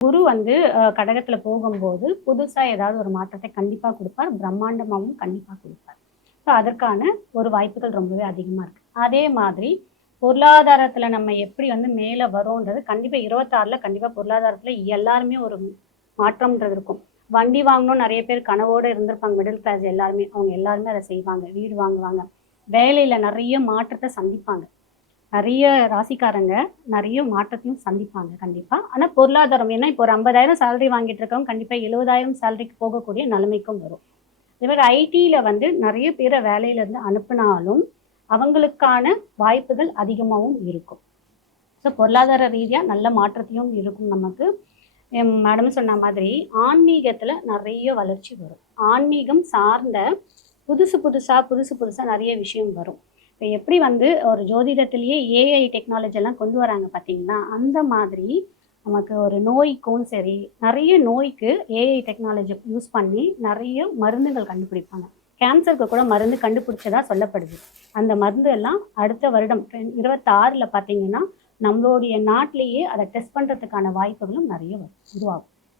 குரு வந்து கடகத்துல போகும்போது புதுசா ஏதாவது ஒரு மாற்றத்தை கண்டிப்பா குடுப்பார். பிரம்மாண்டமாவும் கண்டிப்பா குடுப்பார். ஸோ அதற்கான ஒரு வாய்ப்புகள் ரொம்பவே அதிகமா இருக்கு. அதே மாதிரி பொருளாதாரத்துல நம்ம எப்படி வந்து மேல வரோன்றது கண்டிப்பா 26ல கண்டிப்பா பொருளாதாரத்துல எல்லாருமே ஒரு மாற்றம்ன்றது இருக்கும். வண்டி வாங்கணும்னு நெறைய பேர் கனவோட இருந்திருப்பாங்க. மிடில் கிளாஸ் எல்லாருமே. அவங்க எல்லாருமே அத செய்வாங்க. வீடு வாங்குவாங்க. வேலையில நெறைய மாற்றத்த சந்திப்பாங்க. நெறைய ராசிக்காரங்க நெறைய மாற்றத்தையும் சந்திப்பாங்க கண்டிப்பா. ஆனா பொருளாதாரம் ஏன்னா இப்போ ஒரு 50,000 சேலரி வாங்கிட்டு இருக்கவங்க கண்டிப்பா 70,000 சேலரிக்கு போகக்கூடிய நிலைமைக்கும் வரும். இதே மாரி ஐடில வந்து நெறைய பேர வேலையிலேருந்து அனுப்புனாலும், அவங்களுக்கான வாய்ப்புகள் அதிகமாவும் இருக்கும். ஸோ பொருளாதார ரீதியா நல்ல மாற்றத்தையும் இருக்கும் நமக்கு. மேடம் சொன்ன மாதிரி ஆன்மீகத்துல நெறைய வளர்ச்சி வரும். ஆன்மீகம் சார்ந்த புதுசு புதுசா நெறைய விஷயம் வரும். இப்ப எப்படி வந்து ஒரு ஜோதிடத்திலேயே ஏஐ டெக்னாலஜி எல்லாம் கொண்டு வராங்க பார்த்தீங்களா? அந்த மாதிரி நமக்கு ஒரு நோய்க்கும் சரி, நெறைய நோய்க்கு ஏஐ டெக்னாலஜி யூஸ் பண்ணி நெறைய மருந்துகள் கண்டுபிடிப்பாங்க. கேன்சருக்கு கூட மருந்து கண்டுபிடிச்சதா சொல்லப்படுது. அந்த மருந்து எல்லாம் அடுத்த வருடம் 26ல பார்த்தீங்கன்னா, நம்மளுடைய நாட்டிலேயே அத டெஸ்ட் பண்றதுக்கான வாய்ப்புகளும் நெறைய உருவாகும்.